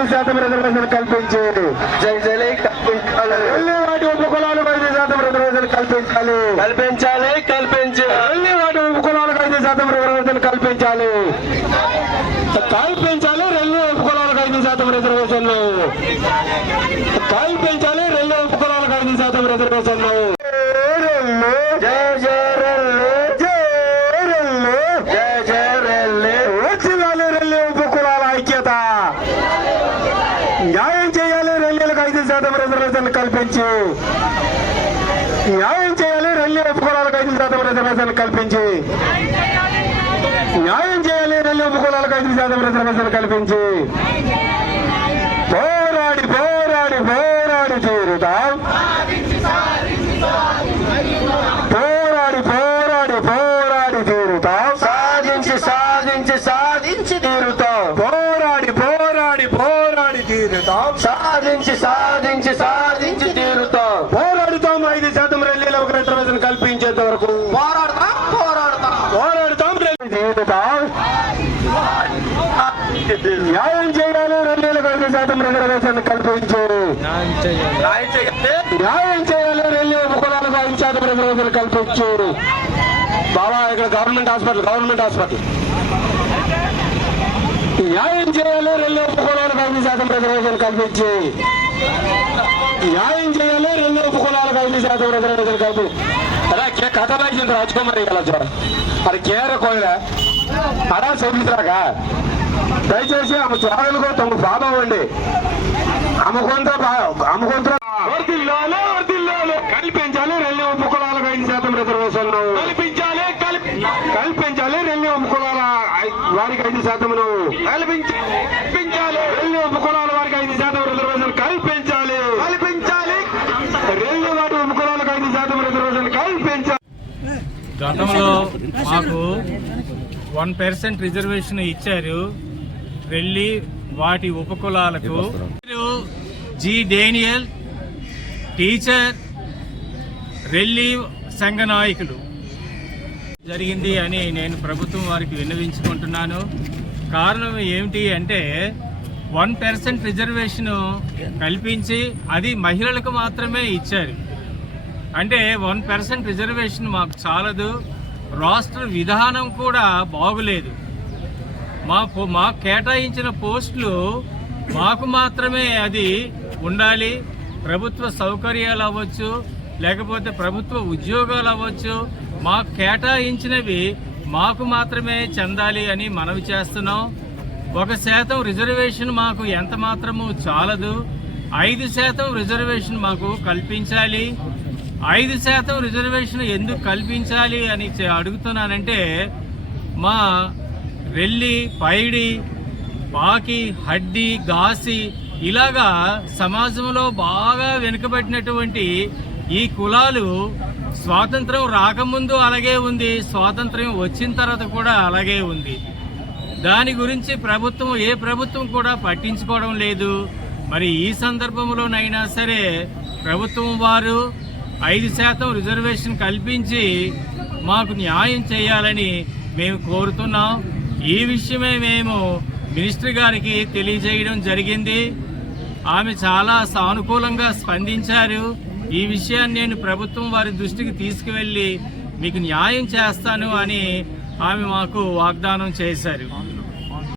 5% reservation కల్పించి జై జై కల్పించాలి. వెళ్ళి వాటి ఉపకులాలకు 5% రిజర్వేషన్ కల్పించాలి. కల్పించాలి కల్పించాలి. వెళ్ళి వాటి ఉపకులాలకు 5% రిజర్వేషన్ కల్పించాలి. కల్పించాలి. రెల్లి ఉపకులాలకు 5% రిజర్వేషన్లు కల్పించాలి. రెల్లి ఉపకులాలకు 5% రిజర్వేషన్లు. జై జై రెల్లి జై రెల్లి జై జై రెల్లి. వచ్చిందాలి రెల్లి ఉపకులాల ఐక్యత. న్యాయం చేయాలి. రెల్లీలకు 5% రిజర్వేషన్లు కల్పించి న్యాయం చేయాలి. రెల్లి ఉపకులాలకు 5% రిజర్వేషన్లు కల్పించి న్యాయం చేయాలి. రెల్లి ఉపకులాలకు 5% రిజర్వేషన్లు కల్పించి పోరాడి పోరాడి పోరాడి తీరుతాం. పోరాడి పోరాడి పోరాడి తీరుతాం. సాధించి సాధించి సాధించి తీరుతాం. పోరాడి పోరాడి పోరాడి తీరుతాం. సాధించి సాధించి సాధించి తీరుతాం. పోరాడుతాం. 5% రెల్లీలకు రిజర్వేషన్ కల్పించేంత వరకు పోరాడతాం పోరాడతాం పోరాడుతాం. రెల్లి తీరుతాం. న్యాయం చేయాలి. రెల్లీలకు 5% రిజర్వేషన్ కల్పించు. న్యాయం చేయాలి. రెల్లి ఉపకులాలకు 5% రిజర్వేషన్ కల్పించు. బాబా ఇక్కడ గవర్నమెంట్ హాస్పిటల్ న్యాయం చేయాలి. రెల్లి ఉపకులాలకు 5% రిజర్వేషన్ కల్పించి న్యాయం చేయాలి. రెల్లి ఉపకులాలకు 5% రిజర్వేషన్ కల్పించి అరే కథ రాసింది రాజకుమారి గల అది కేర కోయిల అడా చూపించరాక దయచేసి ఆమె త్వరగా తమ బాబావండి అమ్మకొంత కల్పించాలి. రెల్లి ఉపకులాలకు 5% రిజర్వేషన్లు కల్పించాలి. రెల్లి ఉపకులాల వారికి 5% కల్పించాలి. రెల్లి ఉపకులాల వారికి 5% రిజర్వేషన్ కల్పించాలి. రెల్లి వాటి ఉపకులాలకు 5% రిజర్వేషన్ కల్పించాలి. గతంలో మాకు 1% రిజర్వేషన్ ఇచ్చారు రెల్లి వాటి ఉపకులాలకు. జి డేనియల్ టీచర్ రెల్లి సంఘ నాయకులు జరిగింది అని నేను ప్రభుత్వం వారికి విన్నవించుకుంటున్నాను. కారణం ఏమిటి అంటే 1% రిజర్వేషన్ కల్పించి అది మహిళలకు మాత్రమే ఇచ్చారు. అంటే 1% రిజర్వేషన్ మాకు చాలదు. రాష్ట్ర విధానం కూడా బాగులేదు. మాకు కేటాయించిన పోస్టులు మాకు మాత్రమే అది ఉండాలి. ప్రభుత్వ సౌకర్యాలు అవ్వచ్చు, లేకపోతే ప్రభుత్వ ఉద్యోగాలు అవ్వచ్చు, మాకు కేటాయించినవి మాకు మాత్రమే చెందాలి అని మనవి చేస్తున్నాం. 1% రిజర్వేషన్ మాకు ఎంత మాత్రము చాలదు. 5% రిజర్వేషన్ మాకు కల్పించాలి. 5% రిజర్వేషన్ ఎందుకు కల్పించాలి అని అడుగుతున్నానంటే మా రెల్లి, పైడి, పాకి, హడ్డి, గాసి ఇలాగా సమాజంలో బాగా వెనుకబడినటువంటి ఈ కులాలు స్వాతంత్రం రాకముందు అలాగే ఉంది, స్వాతంత్రం వచ్చిన తర్వాత కూడా అలాగే ఉంది. దాని గురించి ఏ ప్రభుత్వం కూడా పట్టించుకోవడం లేదు. మరి ఈ సందర్భంలోనైనా సరే ప్రభుత్వం వారు 5% రిజర్వేషన్ కల్పించి మాకు న్యాయం చేయాలని మేము కోరుతున్నాం. ఈ విషయమే మేము మినిస్టర్ గారికి తెలియజేయడం జరిగింది. ఆమె చాలా సానుకూలంగా స్పందించారు. ఈ విషయాన్ని నేను ప్రభుత్వం వారి దృష్టికి తీసుకువెళ్ళి మీకు న్యాయం చేస్తాను అని ఆమె మాకు వాగ్దానం చేశారు.